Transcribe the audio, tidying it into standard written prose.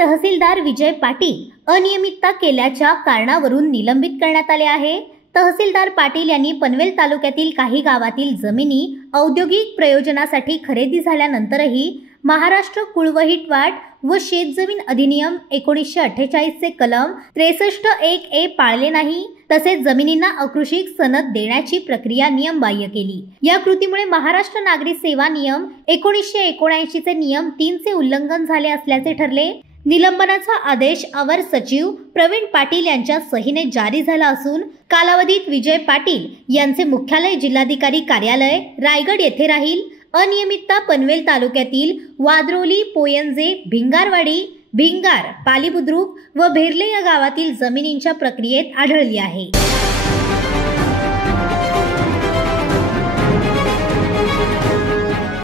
तहसीलदार विजय पाटील अनियमितता केल्याच्या कारणावरून निलंबित करण्यात आले आहे। तहसीलदार पाटील यांनी पनवेल तालुक्यातील काही गावातील जमिनी औद्योगिक प्रयोजनासाठी खरेदी झाल्यानंतरही महाराष्ट्र कुळवहिवाट व शेतजमीन अधिनियम 1948 चे कलम 63(1)(a) पाळले नाही, तसेच जमिनींना अकृषिक सनद देण्याची प्रक्रिया नियमबाह्य केली। या कृतीमुळे महाराष्ट्र नागरी सेवा नियम 1979 चे नियम 3 चे उल्लंघन झाले असल्याचे ठरले। निलंबनाचा आदेश अवर सचिव प्रवीण पाटील यांच्या सहीने जारी झाला असून कालावधीत विजय पाटील यांचे मुख्यालय जिल्हाधिकारी कार्यालय रायगड येथे राहील। अनियमितता पनवेल तालुक्यातील वादरोली, पोयंजे, भिंगारवाडी, भिंगार, पालीबुद्रुक व भेरले या गावातील जमिनींच्या प्रक्रियेत आढळली आहे।